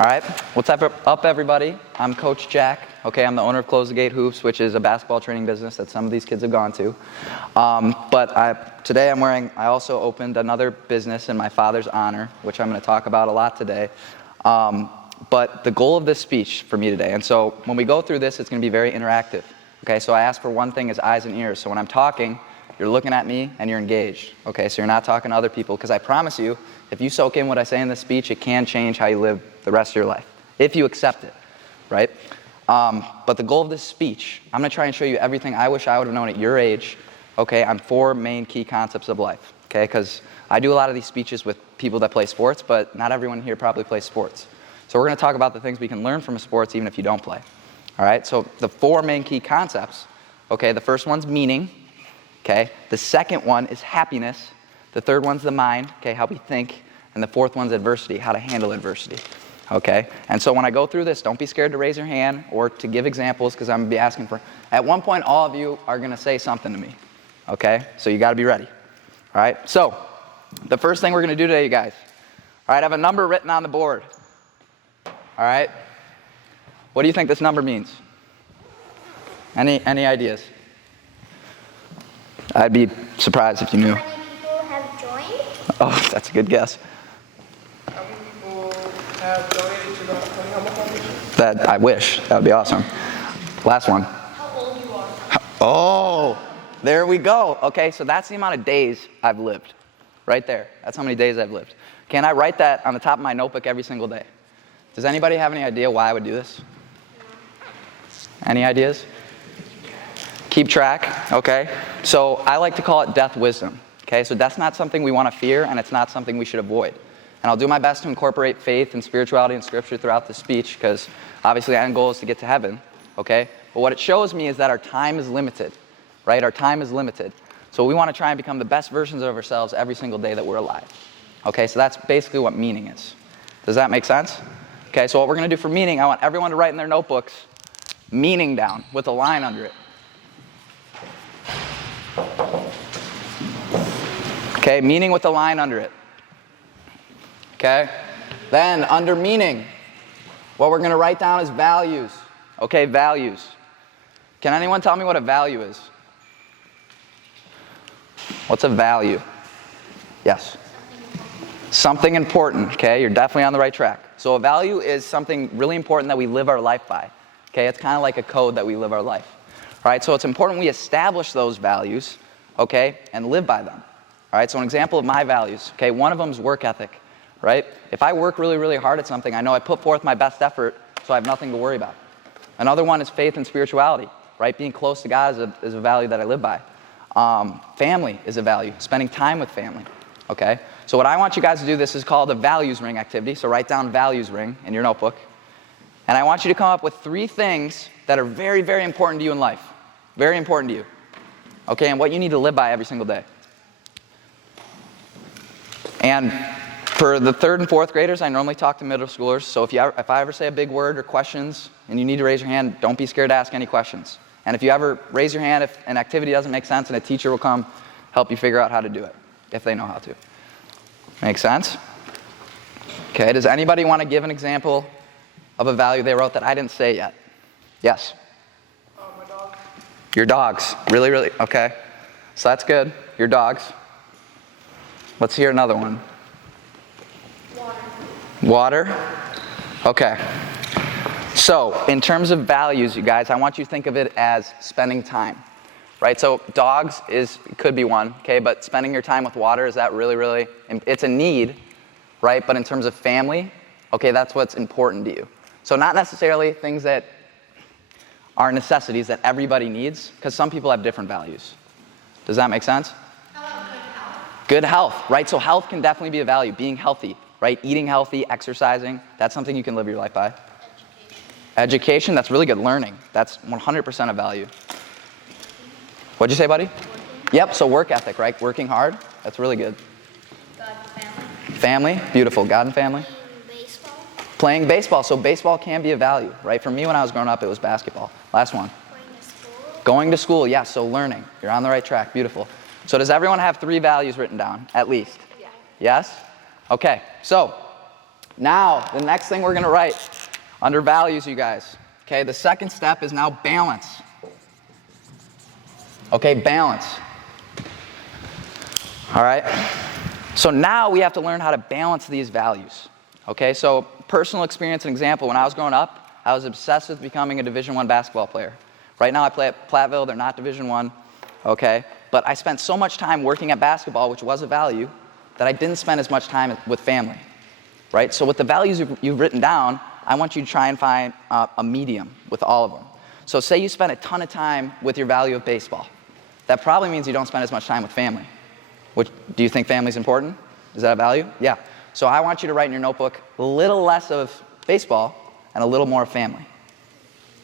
All right, what's up everybody? I'm Coach Jack. Okay, I'm the owner of Close the Gate Hoops, which is a basketball training business that some of these kids have gone to. Today I also opened another business in my father's honor, which I'm going to talk about a lot today. But the goal of this speech for me today, and so when we go through this, it's going to be very interactive. Okay, so I ask for one thing is eyes and ears. So when I'm talking, you're looking at me and you're engaged. Okay, so you're not talking to other people, because I promise you, if you soak in what I say in this speech, it can change how you live the rest of your life, if you accept it, right? But the goal of this speech, I'm going to try and show you everything I wish I would have known at your age, okay, on 4 main key concepts of life, okay? Because I do a lot of these speeches with people that play sports, but not everyone here probably plays sports. So we're going to talk about the things we can learn from sports even if you don't play, all right? So the 4 main key concepts, okay, the first one's meaning, okay? The second one is happiness. The third one's the mind, okay, how we think. And the fourth one's adversity, how to handle adversity. Okay, and so when I go through this, don't be scared to raise your hand or to give examples, because I'm going to be asking for, at one point all of you are going to say something to me, okay, so you got to be ready, all right? So the first thing we're going to do today, you guys, all right, I have a number written on the board, all right? What do you think this number means? Any ideas? I'd be surprised if you knew. How many people have joined? Oh, that's a good guess. How many people have donated to the Honey Humble Foundation? That I wish. That would be awesome. Last one. How old you are? Oh, there we go. Okay, so that's the amount of days I've lived. Right there. That's how many days I've lived. Can I write that on the top of my notebook every single day? Does anybody have any idea why I would do this? Any ideas? Keep track, okay? So I like to call it death wisdom. Okay, so that's not something we want to fear, and it's not something we should avoid. And I'll do my best to incorporate faith and spirituality and scripture throughout the speech, because obviously the end goal is to get to heaven, okay? But what it shows me is that our time is limited, right? Our time is limited. So we want to try and become the best versions of ourselves every single day that we're alive. Okay, so that's basically what meaning is. Does that make sense? Okay, so what we're going to do for meaning, I want everyone to write in their notebooks meaning down with a line under it. Okay, meaning with a line under it. Okay? Then, under meaning, what we're going to write down is values. Okay, values. Can anyone tell me what a value is? What's a value? Yes? Something important, okay? You're definitely on the right track. So a value is something really important that we live our life by. Okay, it's kind of like a code that we live our life. All right, so it's important we establish those values, okay, and live by them. All right, so an example of my values, okay, one of them is work ethic, right? If I work really, really hard at something, I know I put forth my best effort, so I have nothing to worry about. Another one is faith and spirituality, right? Being close to God is a value that I live by. Family is a value, spending time with family, okay? So what I want you guys to do, this is called a values ring activity, so write down values ring in your notebook. And I want you to come up with 3 things that are very, very important to you in life. Very important to you, okay? And what you need to live by every single day. And for the 3rd and 4th graders, I normally talk to middle schoolers. So if I ever say a big word or questions and you need to raise your hand, don't be scared to ask any questions. And if you ever raise your hand if an activity doesn't make sense, and a teacher will come help you figure out how to do it, if they know how to. Make sense? Okay, does anybody want to give an example of a value they wrote that I didn't say yet? Yes? My dog. Your dogs. Really, really? Okay. So that's good. Your dogs. Let's hear another one. Water? Okay. So, in terms of values, you guys, I want you to think of it as spending time, right? So, dogs could be one, okay? But spending your time with water, is that really, really, it's a need, right? But in terms of family, okay, that's what's important to you. So, not necessarily things that are necessities that everybody needs, because some people have different values. Does that make sense? Good health, right? So health can definitely be a value. Being healthy, right? Eating healthy, exercising, that's something you can live your life by. Education, that's really good. Learning, that's 100% a value. What'd you say, buddy? Yep, so work ethic, right? Working hard, that's really good. God and family. Family, beautiful. God and family. Playing baseball. Playing baseball, so baseball can be a value, right? For me, when I was growing up, it was basketball. Last one. Going to school. Going to school, yes, so learning. You're on the right track, beautiful. So does everyone have 3 values written down, at least? Yeah. Yes? Okay, so Now, the next thing we're going to write under values, you guys. Okay, the second step is now balance. Okay, balance. All right? So now we have to learn how to balance these values. Okay, so personal experience and example, when I was growing up, I was obsessed with becoming a Division I basketball player. Right now I play at Platteville, they're not Division I, okay? But I spent so much time working at basketball, which was a value, that I didn't spend as much time with family, right? So with the values you've written down, I want you to try and find a medium with all of them. So say you spend a ton of time with your value of baseball. That probably means you don't spend as much time with family. Do you think family's important? Is that a value? Yeah. So I want you to write in your notebook a little less of baseball and a little more of family.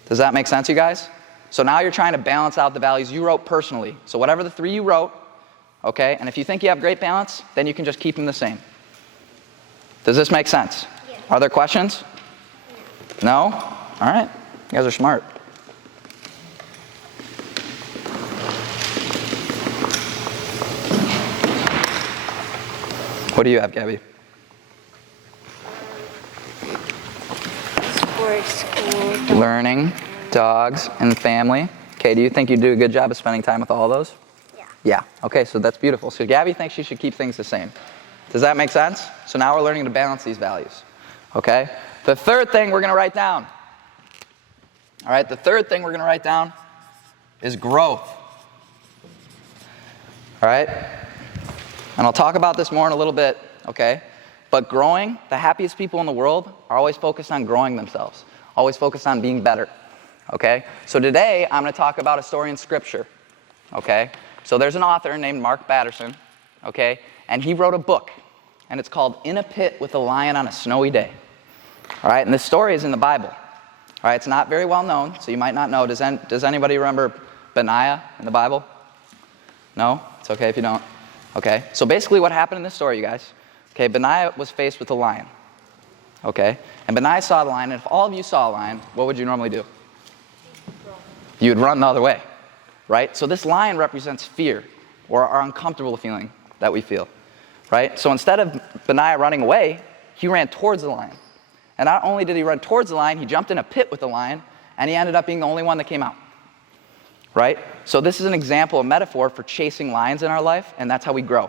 Does that make sense, you guys? So now you're trying to balance out the values you wrote personally. So whatever the 3 you wrote, okay, and if you think you have great balance, then you can just keep them the same. Does this make sense? Yeah. Are there questions? No? All right. You guys are smart. What do you have, Gabby? Sports, school, Learning, dogs, and family. Okay, do you think you do a good job of spending time with all of those? Yeah. Yeah. Okay, so that's beautiful. So Gabby thinks you should keep things the same. Does that make sense? So now we're learning to balance these values. Okay? The third thing we're going to write down. All right, the third thing we're going to write down is growth. All right? And I'll talk about this more in a little bit, okay? But growing, the happiest people in the world are always focused on growing themselves, always focused on being better, okay? So today, I'm going to talk about a story in Scripture, okay? So there's an author named Mark Batterson, okay? And he wrote a book, and it's called In a Pit with a Lion on a Snowy Day, all right? And this story is in the Bible, all right? It's not very well known, so you might not know. Does anybody remember Benaiah in the Bible? No? It's okay if you don't. Okay, so basically what happened in this story, you guys, okay, Benaiah was faced with a lion, okay, and Benaiah saw the lion, and if all of you saw a lion, what would you normally do? You would run the other way, right? So this lion represents fear, or our uncomfortable feeling that we feel, right? So instead of Benaiah running away, he ran towards the lion, and not only did he run towards the lion, he jumped in a pit with the lion, and he ended up being the only one that came out. Right? So this is an example, a metaphor for chasing lions in our life, and that's how we grow.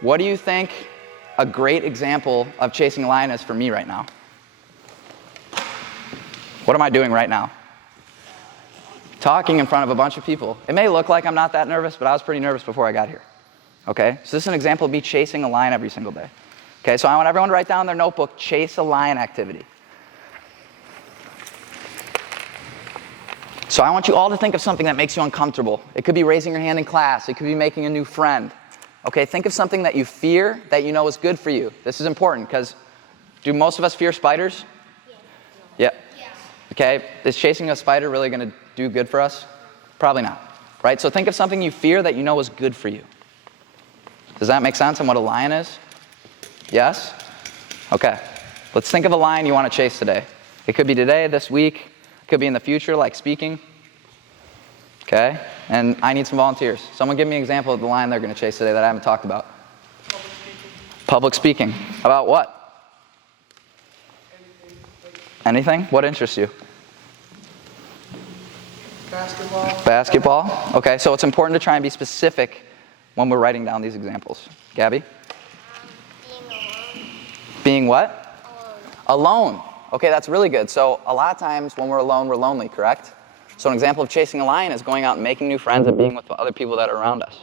What do you think a great example of chasing a lion is for me right now? What am I doing right now? Talking in front of a bunch of people. It may look like I'm not that nervous, but I was pretty nervous before I got here. Okay? So this is an example of me chasing a lion every single day. Okay, so I want everyone to write down in their notebook, chase a lion activity. So I want you all to think of something that makes you uncomfortable. It could be raising your hand in class. It could be making a new friend. Okay, think of something that you fear that you know is good for you. This is important because do most of us fear spiders? Yeah. Okay, is chasing a spider really going to do good for us? Probably not. Right? So think of something you fear that you know is good for you. Does that make sense on what a lion is? Yes? Okay. Let's think of a lion you want to chase today. It could be today, this week. Could be in the future, like speaking. Okay? And I need some volunteers. Someone give me an example of the lion they're going to chase today that I haven't talked about. Public speaking. About what? Anything? What interests you? Basketball. Basketball? Okay, so it's important to try and be specific when we're writing down these examples. Gabby? being alone. Being what? Alone. Alone. Okay, that's really good. So a lot of times when we're alone, we're lonely, correct? So an example of chasing a lion is going out and making new friends and being with other people that are around us.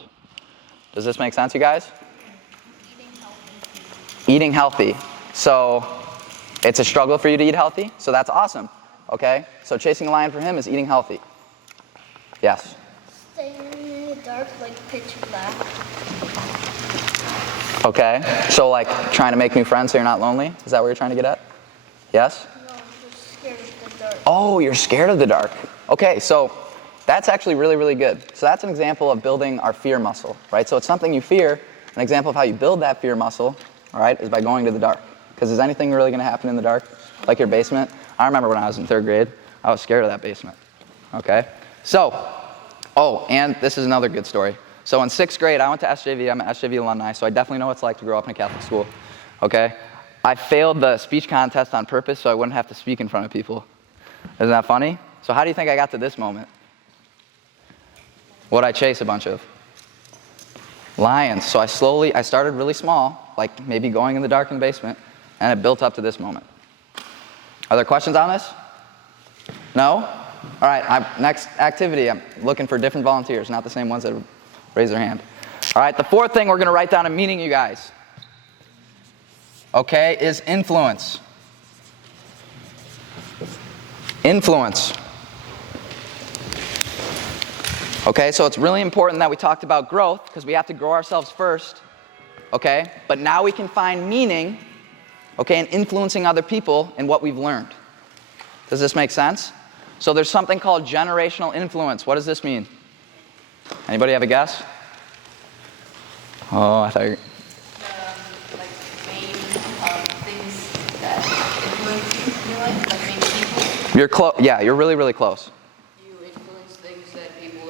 Does this make sense, you guys? Eating healthy. Eating healthy. So it's a struggle for you to eat healthy, so that's awesome. Okay? So chasing a lion for him is eating healthy. Yes? Staying in the dark, like pitch black. Okay. So like trying to make new friends so you're not lonely? Is that what you're trying to get at? Yes? No, I'm just scared of the dark. Oh, you're scared of the dark. Okay, so that's actually really, really good. So that's an example of building our fear muscle, right? So it's something you fear. An example of how you build that fear muscle, all right, is by going to the dark. Because is anything really going to happen in the dark? Like your basement? I remember when I was in 3rd grade, I was scared of that basement. Okay? So, and this is another good story. So in 6th grade, I went to SJV. I'm an SJV alumni, so I definitely know what it's like to grow up in a Catholic school. Okay? I failed the speech contest on purpose so I wouldn't have to speak in front of people. Isn't that funny? So how do you think I got to this moment? What'd I chase a bunch of? Lions. So I started really small, like maybe going in the darkened basement, and it built up to this moment. Are there questions on this? No? All right, next activity, I'm looking for different volunteers, not the same ones that raise their hand. All right, the fourth thing we're going to write down a meaning, you guys, okay, is influence. Influence. Okay, so it's really important that we talked about growth because we have to grow ourselves first, okay? But now we can find meaning, okay, in influencing other people in what we've learned. Does this make sense? So there's something called generational influence. What does this mean? Anybody have a guess? Oh, I thought you... Like main things that influence your life, like main people. You're close. Yeah, you're really, really close. You influence things that people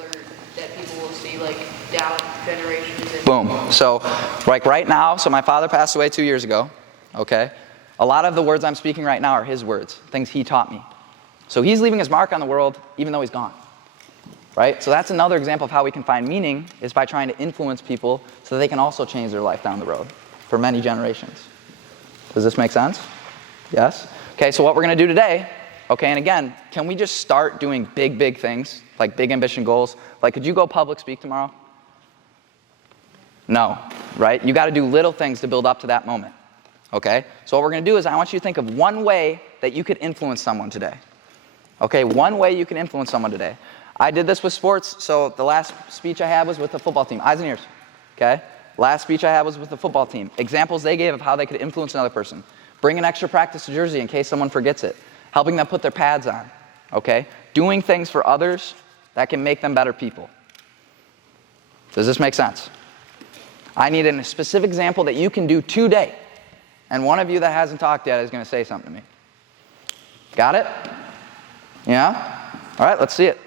will see like down generations. And Boom. So, like right now, so my father passed away 2 years ago, okay? A lot of the words I'm speaking right now are his words, things he taught me. So he's leaving his mark on the world even though he's gone, right? So that's another example of how we can find meaning is by trying to influence people so that they can also change their life down the road for many generations. Does this make sense? Yes? Okay, so what we're going to do today, okay, and again, can we just start doing big, big things, like big ambition goals? Like, could you go public speak tomorrow? No, right? You got to do little things to build up to that moment, okay? So what we're going to do is I want you to think of one way that you could influence someone today. Okay, one way you can influence someone today. I did this with sports, so the last speech I had was with the football team. Eyes and ears, okay? Last speech I had was with the football team. Examples they gave of how they could influence another person. Bring an extra practice jersey in case someone forgets it. Helping them put their pads on, okay? Doing things for others that can make them better people. Does this make sense? I need a specific example that you can do today. And one of you that hasn't talked yet is going to say something to me. Got it? Yeah? All right, let's see it.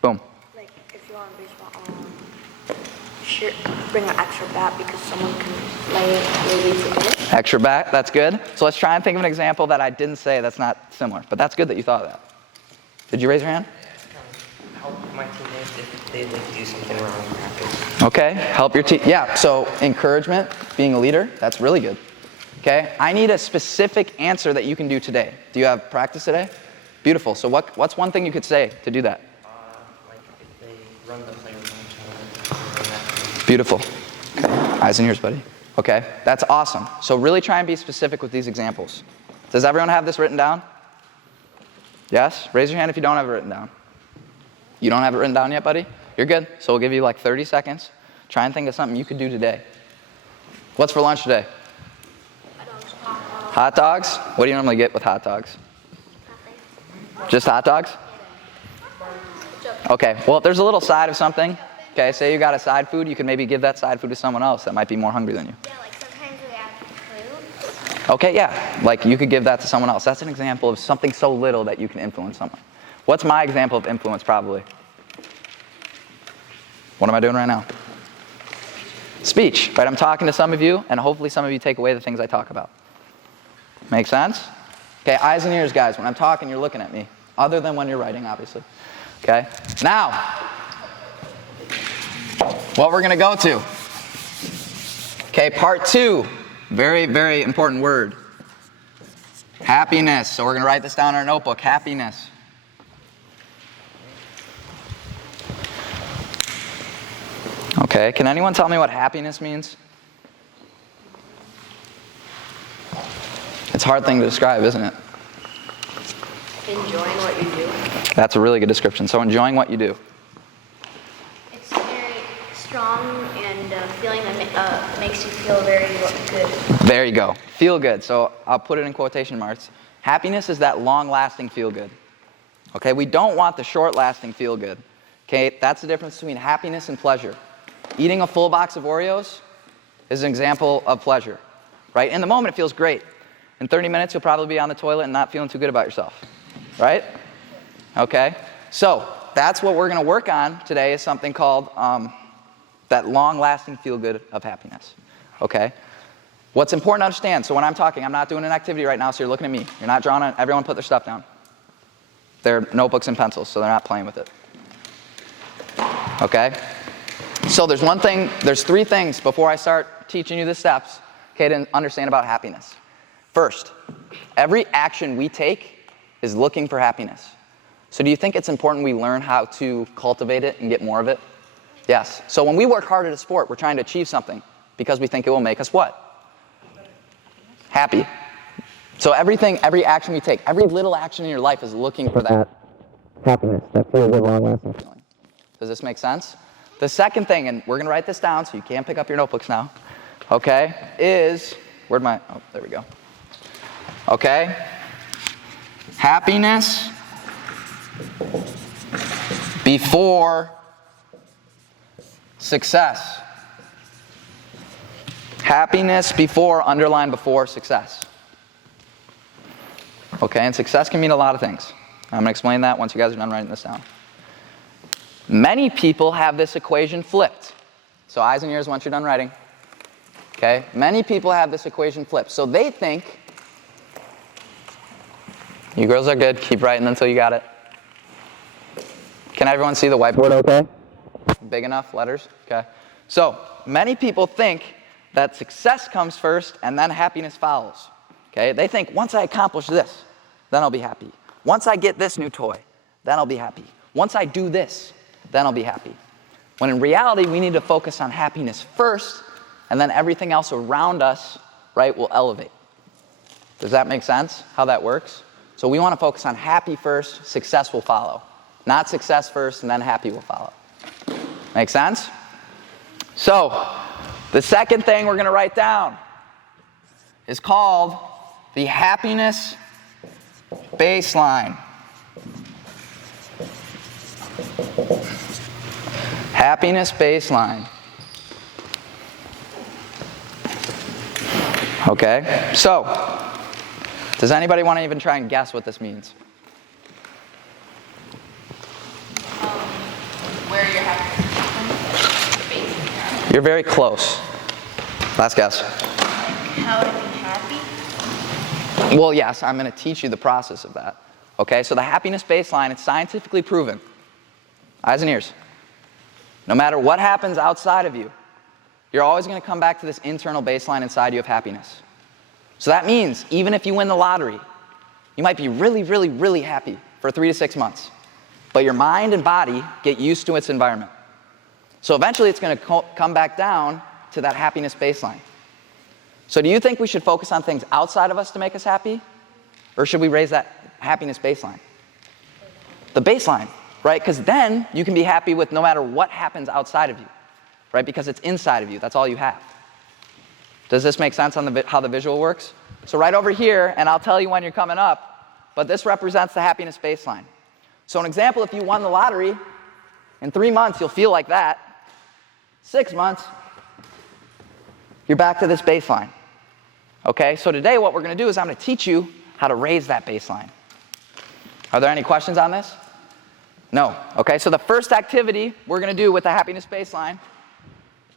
Boom. Like, if you're on baseball, bring an extra bat because someone can maybe forget it. Extra bat, that's good. So let's try and think of an example that I didn't say that's not similar. But that's good that you thought of that. Did you raise your hand? Help my teammates if they do something wrong in practice. Okay, help your team. Yeah, so encouragement, being a leader, that's really good. Okay, I need a specific answer that you can do today. Do you have practice today? Beautiful. So what's one thing you could say to do that? Like if they run the play wrong. Beautiful. Okay. Eyes and ears, buddy. Okay, that's awesome. So really try and be specific with these examples. Does everyone have this written down? Yes? Raise your hand if you don't have it written down. You don't have it written down yet, buddy? You're good. So we'll give you like 30 seconds. Try and think of something you could do today. What's for lunch today? Hot dogs? What do you normally get with hot dogs? Just hot dogs? Okay, well, if there's a little side of something, okay, say you got a side food, you can maybe give that side food to someone else that might be more hungry than you. Yeah, like sometimes we have fruit. Okay, yeah, like you could give that to someone else. That's an example of something so little that you can influence someone. What's my example of influence, probably? What am I doing right now? Speech, right? I'm talking to some of you, and hopefully some of you take away the things I talk about. Make sense? Okay, eyes and ears, guys. When I'm talking, you're looking at me. Other than when you're writing, obviously. Okay? Now, what we're going to go to. Okay, part 2. Very, very important word. Happiness. So we're going to write this down in our notebook. Happiness. Okay, can anyone tell me what happiness means? It's a hard thing to describe, isn't it? Enjoying what you do. That's a really good description. So enjoying what you do. It's very strong and feeling that makes you feel very good. There you go. Feel good. So I'll put it in quotation marks. Happiness is that long-lasting feel good. Okay, we don't want the short-lasting feel good. Okay, that's the difference between happiness and pleasure. Eating a full box of Oreos is an example of pleasure. Right? In the moment, it feels great. In 30 minutes, you'll probably be on the toilet and not feeling too good about yourself. Right? Okay? So that's what we're going to work on today is something called that long-lasting feel-good of happiness. Okay? What's important to understand, so when I'm talking, I'm not doing an activity right now, so you're looking at me. You're not drawing on, everyone put their stuff down. They're notebooks and pencils, so they're not playing with it. Okay? So there's 3 things before I start teaching you the steps, okay, to understand about happiness. First, every action we take is looking for happiness. So do you think it's important we learn how to cultivate it and get more of it? Yes. So when we work hard at a sport, we're trying to achieve something because we think it will make us what? Happy. So every action we take, every little action in your life is looking for that happiness, that feel-good, long-lasting feeling. Does this make sense? The second thing, and we're going to write this down so you can't pick up your notebooks now, okay, is, there we go. Okay? Happiness before success. Happiness before, underline before success. Okay, and success can mean a lot of things. I'm going to explain that once you guys are done writing this down. Many people have this equation flipped. So eyes and ears once you're done writing. Okay, many people have this equation flipped. So they think, you girls are good, keep writing until you got it. Can everyone see the whiteboard okay? Big enough, letters? Okay. So many people think that success comes first and then happiness follows. Okay, they think once I accomplish this, then I'll be happy. Once I get this new toy, then I'll be happy. Once I do this, then I'll be happy. When in reality, we need to focus on happiness first, and then everything else around us, right, will elevate. Does that make sense, how that works? So we want to focus on happy first, success will follow. Not success first, and then happy will follow. Make sense? So, the second thing we're going to write down is called the happiness baseline. Happiness baseline. Okay, so does anybody want to even try and guess what this means? Where you're happy. You're very close. Last guess. How to be happy? Well, yes, I'm going to teach you the process of that. Okay, so the happiness baseline, it's scientifically proven. Eyes and ears. No matter what happens outside of you, you're always going to come back to this internal baseline inside you of happiness. So that means even if you win the lottery, you might be really, really, really happy for 3 to 6 months. But your mind and body get used to its environment. So eventually it's going to come back down to that happiness baseline. So do you think we should focus on things outside of us to make us happy? Or should we raise that happiness baseline? The baseline, right? Because then you can be happy with no matter what happens outside of you, right? Because it's inside of you. That's all you have. Does this make sense on how the visual works? So right over here, and I'll tell you when you're coming up, but this represents the happiness baseline. So an example, if you won the lottery, in 3 months you'll feel like that. 6 months, you're back to this baseline. Okay, so today what we're going to do is I'm going to teach you how to raise that baseline. Are there any questions on this? No. Okay, so the first activity we're going to do with the happiness baseline,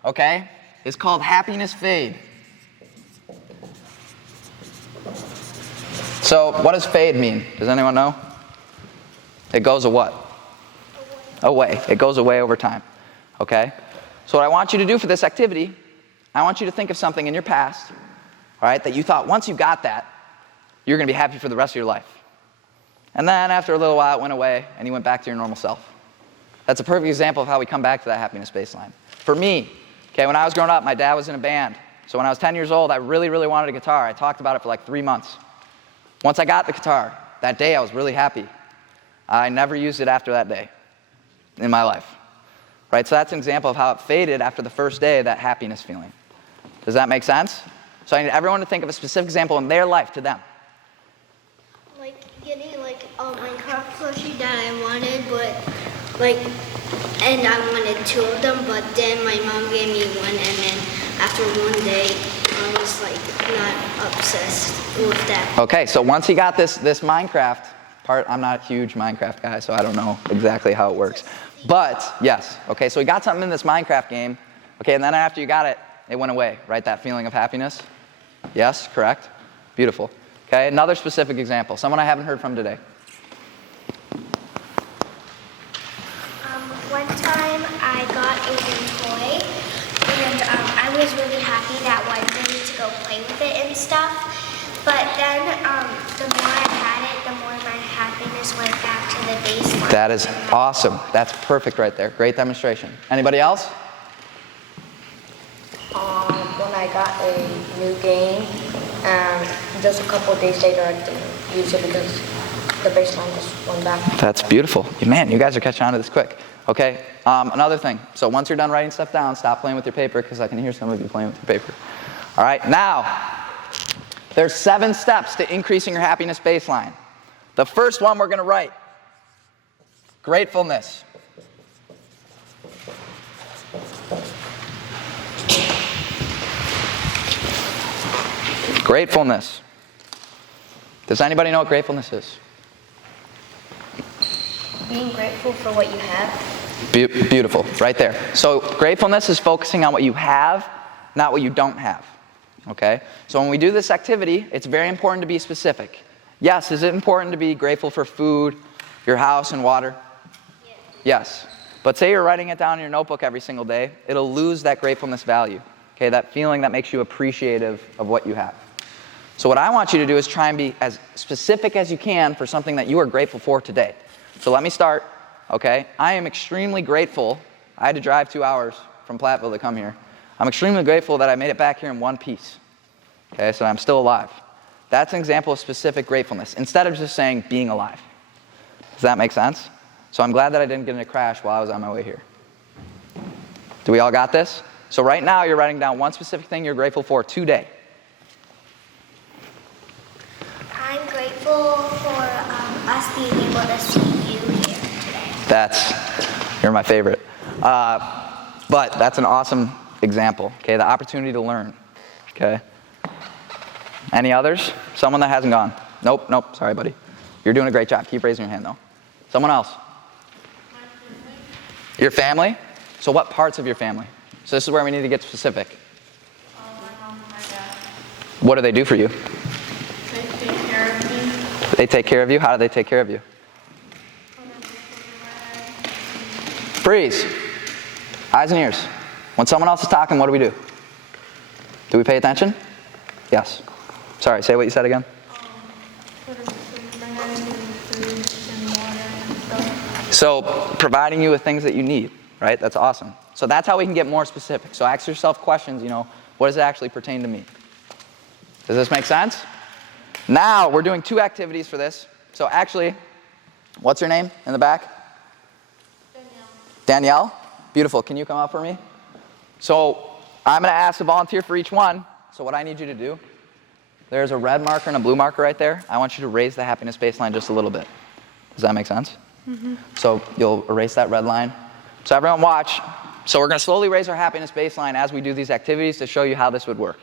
okay, is called happiness fade. So what does fade mean? Does anyone know? It goes a what? Away. It goes away over time. Okay? So what I want you to do for this activity, I want you to think of something in your past, all right, that you thought once you got that, you're going to be happy for the rest of your life. And then after a little while, it went away, and you went back to your normal self. That's a perfect example of how we come back to that happiness baseline. For me, okay, when I was growing up, my dad was in a band. So when I was 10 years old, I really, really wanted a guitar. I talked about it for like 3 months. Once I got the guitar, that day I was really happy. I never used it after that day in my life. Right? So that's an example of how it faded after the first day, that happiness feeling. Does that make sense? So I need everyone to think of a specific example in their life to them. Like getting like a Minecraft plushie that I wanted, but like, and I wanted 2 of them, but then my mom gave me one, and then after 1 day, I was like not obsessed with that. Okay, so once he got this Minecraft part, I'm not a huge Minecraft guy, so I don't know exactly how it works. But, yes, okay, so he got something in this Minecraft game, okay, and then after you got it, it went away, right, that feeling of happiness? Yes, correct. Beautiful. Okay, another specific example. Someone I haven't heard from today. One time I got a new toy, and I was really happy that one for me to go play with it and stuff. But then the more I had it, the more my happiness went back to the baseline. That is awesome. That's perfect right there. Great demonstration. Anybody else? When I got a new game, just a couple of days later I didn't use it because the baseline just went back. That's beautiful. Man, you guys are catching on to this quick. Okay, another thing. So once you're done writing stuff down, stop playing with your paper because I can hear some of you playing with your paper. All right, now, there's 7 steps to increasing your happiness baseline. The first one we're going to write, gratefulness. Gratefulness. Does anybody know what gratefulness is? Being grateful for what you have. Beautiful, right there. So gratefulness is focusing on what you have, not what you don't have. Okay? So when we do this activity, it's very important to be specific. Yes, is it important to be grateful for food, your house, and water? Yes. But say you're writing it down in your notebook every single day, it'll lose that gratefulness value. Okay, that feeling that makes you appreciative of what you have. So what I want you to do is try and be as specific as you can for something that you are grateful for today. So let me start, okay? I am extremely grateful. I had to drive 2 hours from Platteville to come here. I'm extremely grateful that I made it back here in one piece. Okay, so I'm still alive. That's an example of specific gratefulness, instead of just saying being alive. Does that make sense? So I'm glad that I didn't get in a crash while I was on my way here. Do we all got this? So right now you're writing down one specific thing you're grateful for today. I'm grateful for us being able to see you here today. You're my favorite. But that's an awesome example, okay? The opportunity to learn, okay? Any others? Someone that hasn't gone? Nope, sorry, buddy. You're doing a great job. Keep raising your hand, though. Someone else? My family. Your family? So what parts of your family? So this is where we need to get specific. My mom and my dad. What do they do for you? They take care of me. They take care of you? How do they take care of you? Freeze. Eyes and ears. When someone else is talking, what do? Do we pay attention? Yes. Sorry, say what you said again. Put them to sleep my head and food and water and stuff. So providing you with things that you need, right? That's awesome. So that's how we can get more specific. So ask yourself questions, what does it actually pertain to me? Does this make sense? Now we're doing 2 activities for this. So actually, what's your name in the back? Danielle? Beautiful. Can you come up for me? So I'm going to ask a volunteer for each one. So what I need you to do, there's a red marker and a blue marker right there. I want you to raise the happiness baseline just a little bit. Does that make sense? Mm-hmm. So you'll erase that red line. So everyone watch. So we're going to slowly raise our happiness baseline as we do these activities to show you how this would work.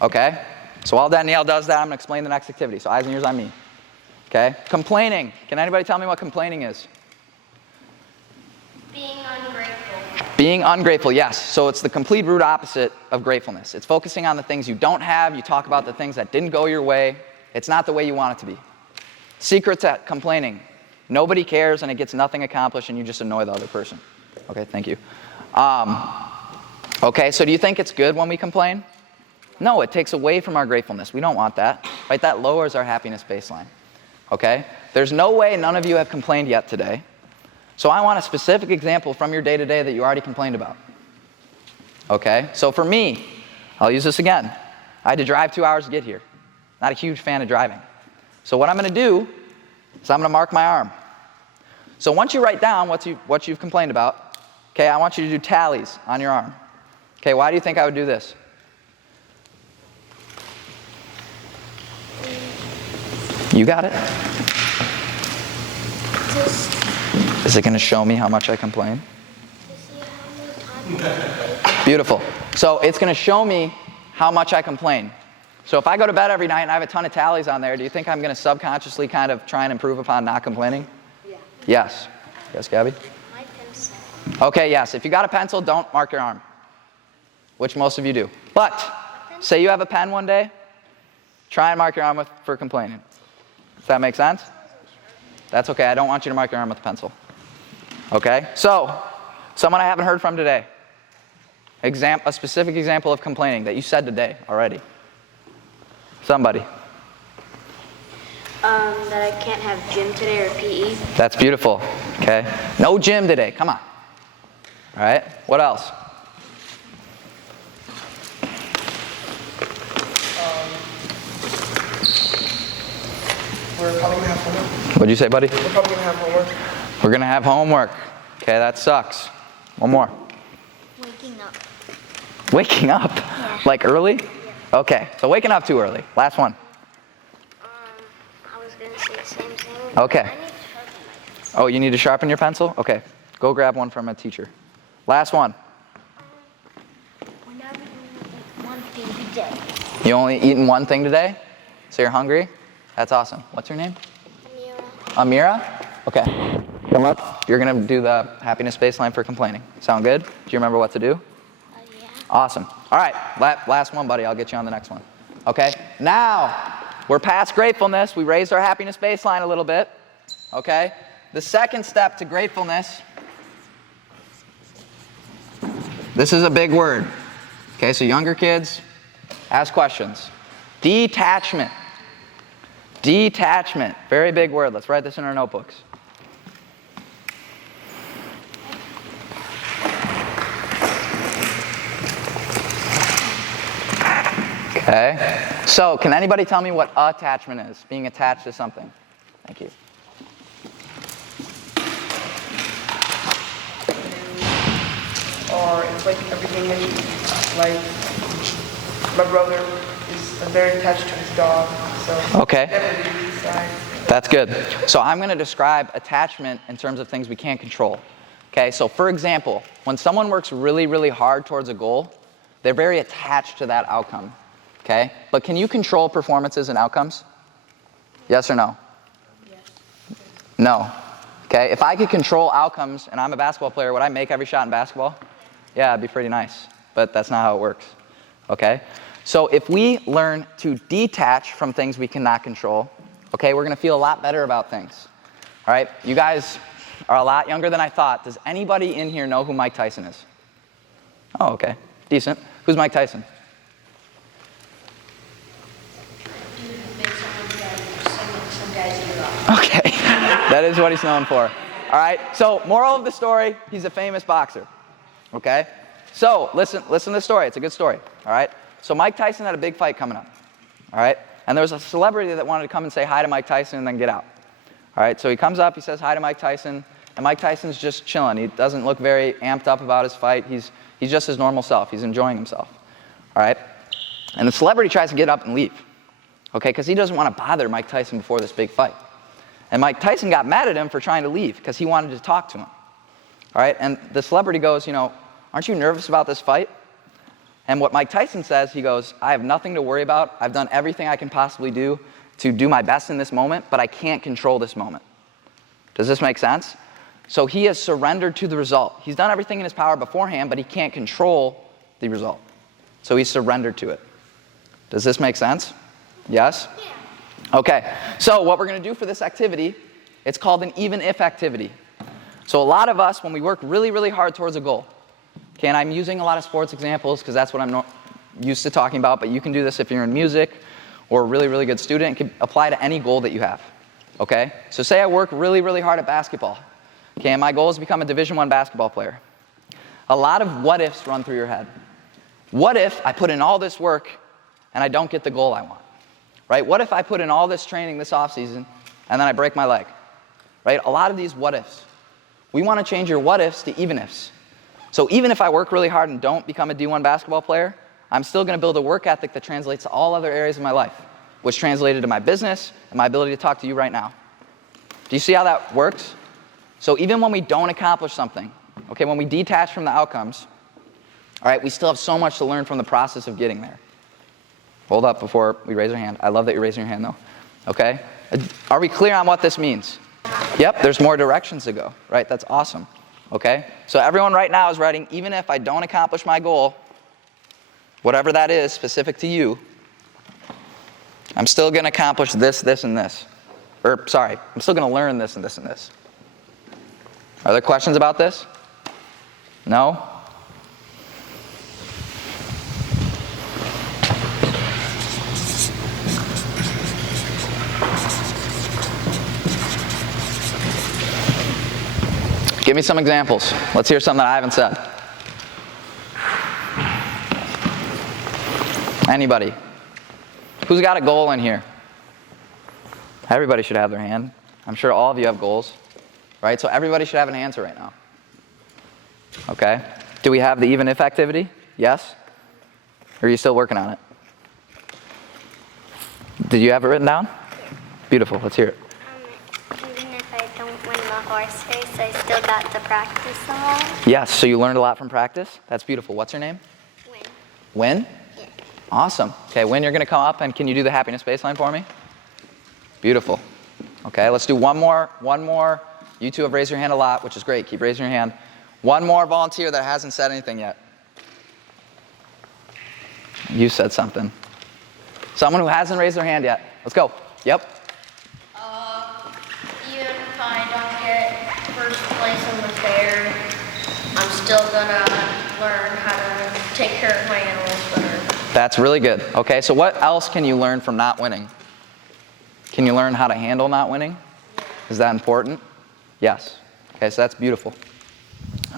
Okay? So while Danielle does that, I'm going to explain the next activity. So eyes and ears on me. Okay? Complaining. Can anybody tell me what complaining is? Being ungrateful. Being ungrateful, yes. So it's the complete root opposite of gratefulness. It's focusing on the things you don't have. You talk about the things that didn't go your way. It's not the way you want it to be. Secrets at complaining. Nobody cares and it gets nothing accomplished and you just annoy the other person. Okay, thank you. Okay, so do you think it's good when we complain? No, it takes away from our gratefulness. We don't want that. Right? That lowers our happiness baseline. Okay? There's no way none of you have complained yet today. So I want a specific example from your day-to-day that you already complained about. Okay? So for me, I'll use this again. I had to drive 2 hours to get here. Not a huge fan of driving. So what I'm going to do is I'm going to mark my arm. So once you write down what you've complained about, okay, I want you to do tallies on your arm. Okay, why do you think I would do this? You got it? Is it going to show me how much I complain? Beautiful. So it's going to show me how much I complain. So if I go to bed every night and I have a ton of tallies on there, do you think I'm going to subconsciously kind of try and improve upon not complaining? Yeah. Yes. Yes, Gabby? My pencil. Okay, yes. If you got a pencil, don't mark your arm, which most of you do. But say you have a pen one day, try and mark your arm for complaining. Does that make sense? That's okay. I don't want you to mark your arm with a pencil. Okay? So, someone I haven't heard from today. A specific example of complaining that you said today already. Somebody. That I can't have gym today or PE. That's beautiful. Okay? No gym today. Come on. All right? What else? We're probably gonna have homework. What'd you say, buddy? We're probably gonna have homework. We're going to have homework. Okay, that sucks. One more. Waking up. Waking up? Yeah. Like early? Yeah. Okay, so waking up too early. Last one. I was gonna say the same thing. Okay. I need to sharpen my pencil. Oh, you need to sharpen your pencil? Okay, go grab one from a teacher. Last one. Whenever you eat one thing a day. You only eaten one thing today? So you're hungry? That's awesome. What's your name? Amira? Okay. Come up. You're going to do the happiness baseline for complaining. Sound good? Do you remember what to do? Yeah. Awesome. All right, last one, buddy. I'll get you on the next one. Okay? Now, we're past gratefulness. We raised our happiness baseline a little bit. Okay? The second step to gratefulness, this is a big word. Okay, so younger kids, ask questions. Detachment. Detachment. Very big word. Let's write this in our notebooks. Okay. So, can anybody tell me what attachment is? Being attached to something. Thank you. Or it's like everything in, like, my brother is very attached to his dog, so. Okay. Never leaves his side. That's good. So I'm going to describe attachment in terms of things we can't control. Okay, so for example, when someone works really, really hard towards a goal, they're very attached to that outcome. Okay, but can you control performances and outcomes? Yes or no? Yes. No. Okay, if I could control outcomes and I'm a basketball player, would I make every shot in basketball? Yeah, it'd be pretty nice, but that's not how it works. Okay, so if we learn to detach from things we cannot control, okay, we're going to feel a lot better about things. All right, you guys are a lot younger than I thought. Does anybody in here know who Mike Tyson is? Oh, okay, decent. Who's Mike Tyson? Okay, that is what he's known for. All right, so moral of the story, he's a famous boxer. Okay, so listen to the story. It's a good story. All right, so Mike Tyson had a big fight coming up. All right, and there was a celebrity that wanted to come and say hi to Mike Tyson and then get out. All right, so he comes up, he says hi to Mike Tyson, and Mike Tyson's just chilling. He doesn't look very amped up about his fight. He's just his normal self. He's enjoying himself. All right, and the celebrity tries to get up and leave. Okay, because he doesn't want to bother Mike Tyson before this big fight. And Mike Tyson got mad at him for trying to leave because he wanted to talk to him. All right, and the celebrity goes, aren't you nervous about this fight? And what Mike Tyson says, he goes, I have nothing to worry about. I've done everything I can possibly do to do my best in this moment, but I can't control this moment. Does this make sense? So he has surrendered to the result. He's done everything in his power beforehand, but he can't control the result. So he's surrendered to it. Does this make sense? Yes? Yeah. Okay, so what we're going to do for this activity, it's called an even if activity. So a lot of us, when we work really, really hard towards a goal, okay, and I'm using a lot of sports examples because that's what I'm used to talking about, but you can do this if you're in music or a really, really good student. It can apply to any goal that you have, okay? So say I work really, really hard at basketball, okay, and my goal is to become a Division I basketball player. A lot of what ifs run through your head. What if I put in all this work and I don't get the goal I want? Right? What if I put in all this training this offseason and then I break my leg? Right? A lot of these what ifs. We want to change your what ifs to even ifs. So even if I work really hard and don't become a D1 basketball player, I'm still going to build a work ethic that translates to all other areas of my life, which translated to my business and my ability to talk to you right now. Do you see how that works? So even when we don't accomplish something, okay, when we detach from the outcomes, all right, we still have so much to learn from the process of getting there. Hold up before we raise our hand. I love that you're raising your hand, though. Okay? Are we clear on what this means? Yep, there's more directions to go, right? That's awesome. Okay? So everyone right now is writing, even if I don't accomplish my goal, whatever that is specific to you, I'm still going to accomplish this, this, and this. I'm still going to learn this and this and this. Are there questions about this? No? Give me some examples. Let's hear something that I haven't said. Anybody? Who's got a goal in here? Everybody should have their hand. I'm sure all of you have goals, right? So everybody should have an answer right now. Okay? Do we have the even if activity? Yes? Or are you still working on it? Did you have it written down? Beautiful. Let's hear it. Even if I don't win the horse race, I still got to practice a lot. Yes, so you learned a lot from practice. That's beautiful. What's your name? Win. Win? Yeah. Awesome. Okay, Win, you're going to come up and can you do the happiness baseline for me? Beautiful. Okay, let's do one more. You two have raised your hand a lot, which is great. Keep raising your hand. One more volunteer that hasn't said anything yet. You said something. Someone who hasn't raised their hand yet. Let's go. Yep. Even if I don't get first place in the fair, I'm still gonna learn how to take care of my animals better. That's really good. Okay, so what else can you learn from not winning? Can you learn how to handle not winning? Is that important? Yes. Okay, so that's beautiful.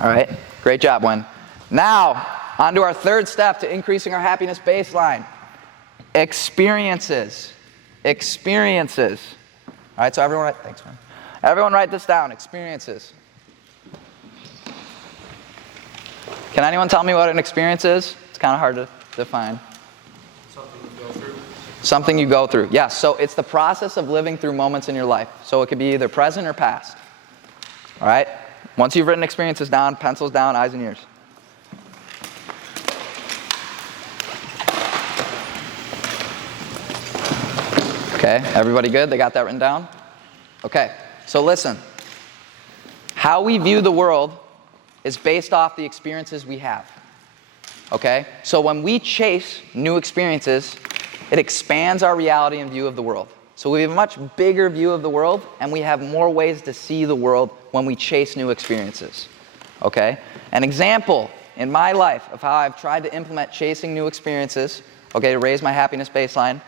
All right, great job, Win. Now, on to our third step to increasing our happiness baseline. Experiences. Experiences. All right, so everyone write, thanks, man. Everyone write this down, experiences. Can anyone tell me what an experience is? It's kind of hard to define. Something you go through. Something you go through. Yes, so it's the process of living through moments in your life. So it could be either present or past. All right? Once you've written experiences down, pencils down, eyes and ears. Okay, everybody good? They got that written down? Okay, so listen. How we view the world is based off the experiences we have. Okay? So when we chase new experiences, it expands our reality and view of the world. So we have a much bigger view of the world, and we have more ways to see the world when we chase new experiences. Okay? An example in my life of how I've tried to implement chasing new experiences, okay, to raise my happiness baseline,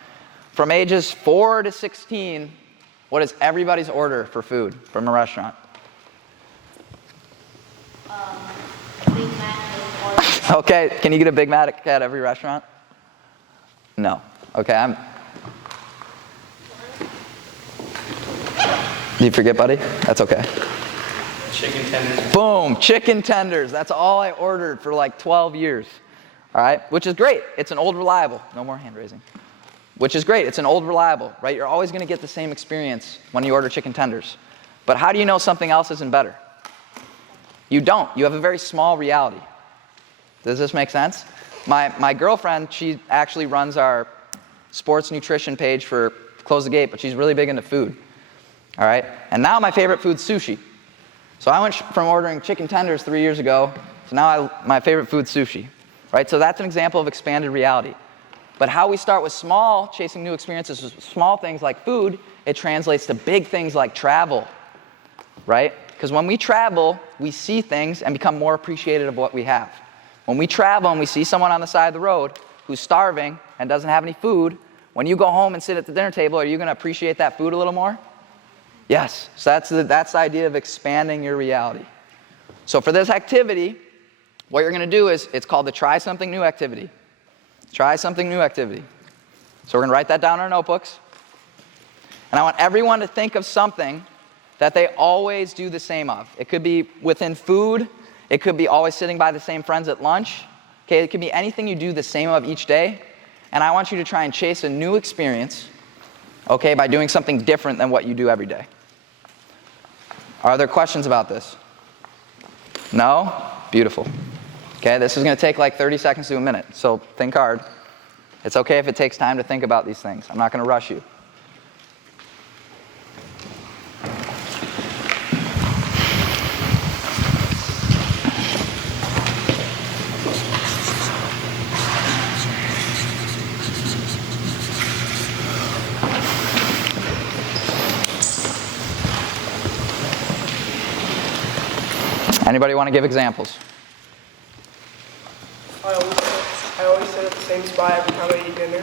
from ages 4 to 16, what is everybody's order for food from a restaurant? Big Mac or Okay, can you get a Big Mac at every restaurant? No. Okay, Did you forget, buddy? That's okay. Chicken tenders. Boom, chicken tenders. That's all I ordered for like 12 years. All right, which is great. It's an old reliable. No more hand raising. Which is great. It's an old reliable, right? You're always going to get the same experience when you order chicken tenders. But how do you know something else isn't better? You don't. You have a very small reality. Does this make sense? My girlfriend, she actually runs our sports nutrition page for Close the Gate, but she's really big into food. All right? And now my favorite food's sushi. So I went from ordering chicken tenders 3 years ago to now my favorite food's sushi. Right? So that's an example of expanded reality. But how we start with small, chasing new experiences with small things like food, it translates to big things like travel. Right? Because when we travel, we see things and become more appreciative of what we have. When we travel and we see someone on the side of the road who's starving and doesn't have any food, when you go home and sit at the dinner table, are you going to appreciate that food a little more? Yes. So that's the idea of expanding your reality. So for this activity, what you're going to do is, it's called the Try Something New activity. Try something new activity. So we're going to write that down in our notebooks. And I want everyone to think of something that they always do the same of. It could be within food. It could be always sitting by the same friends at lunch. Okay, it could be anything you do the same of each day. And I want you to try and chase a new experience, okay, by doing something different than what you do every day. Are there questions about this? No? Beautiful. Okay, this is going to take like 30 seconds to a minute, so think hard. It's okay if it takes time to think about these things. I'm not going to rush you. Anybody want to give examples? I always sit at the same spot every time I eat dinner.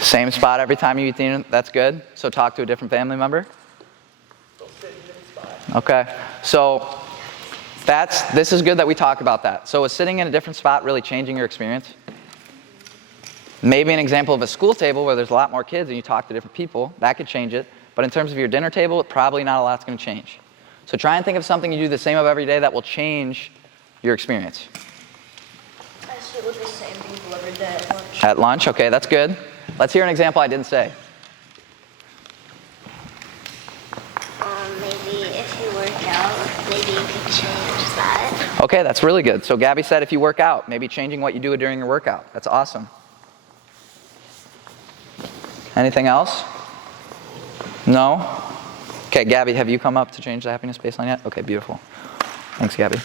Same spot every time you eat dinner? That's good. So talk to a different family member? They'll sit in a different spot. Okay. So this is good that we talk about that. So is sitting in a different spot really changing your experience? Maybe an example of a school table where there's a lot more kids and you talk to different people, that could change it. But in terms of your dinner table, probably not a lot's going to change. So try and think of something you do the same of every day that will change your experience. I sit with the same people every day at lunch. At lunch, okay, that's good. Let's hear an example I didn't say. Maybe if you work out, maybe you could change that. Okay, that's really good. So Gabby said if you work out, maybe changing what you do during your workout. That's awesome. Anything else? No? Okay, Gabby, have you come up to change the happiness baseline yet? Okay, beautiful. Thanks, Gabby.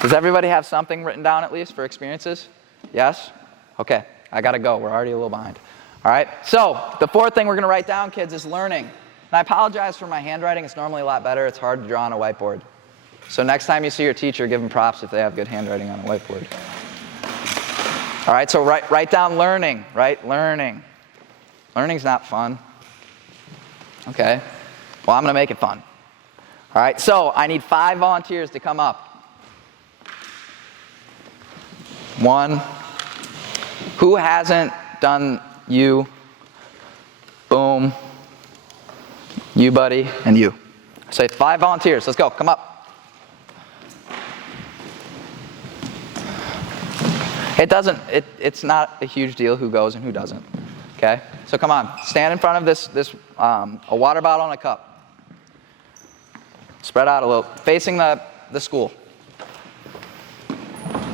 Does everybody have something written down at least for experiences? Yes? Okay, I gotta go. We're already a little behind. All right, so the fourth thing we're gonna write down, kids, is learning. And I apologize for my handwriting. It's normally a lot better. It's hard to draw on a whiteboard. So next time you see your teacher, give them props if they have good handwriting on a whiteboard. All right, so write down learning, right? Learning. Learning's not fun. Okay, well, I'm going to make it fun. All right, so I need 5 volunteers to come up. 1. Who hasn't done you? Boom. You, buddy, and you. Say 5 volunteers. Let's go. Come up. It's not a huge deal who goes and who doesn't. Okay? So come on. Stand in front of this a water bottle and a cup. Spread out a little. Facing the school.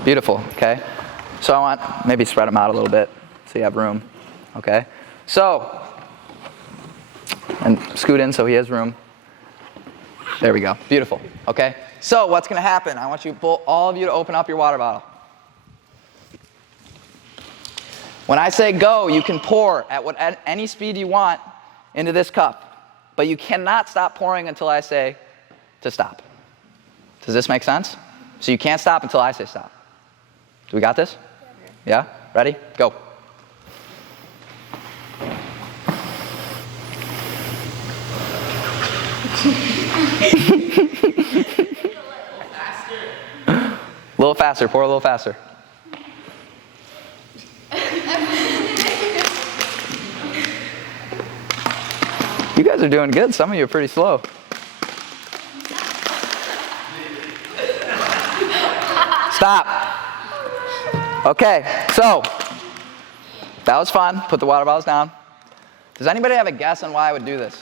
Beautiful. Okay? So I want maybe spread them out a little bit so you have room. Okay? So, and scoot in so he has room. There we go. Beautiful. Okay? So what's going to happen? I want all of you to open up your water bottle. When I say go, you can pour at any speed you want into this cup. But you cannot stop pouring until I say to stop. Does this make sense? So you can't stop until I say stop. Do we got this? Yeah? Ready? Go. A little faster. Pour a little faster. You guys are doing good. Some of you are pretty slow. Stop. Okay, so that was fun. Put the water bottles down. Does anybody have a guess on why I would do this?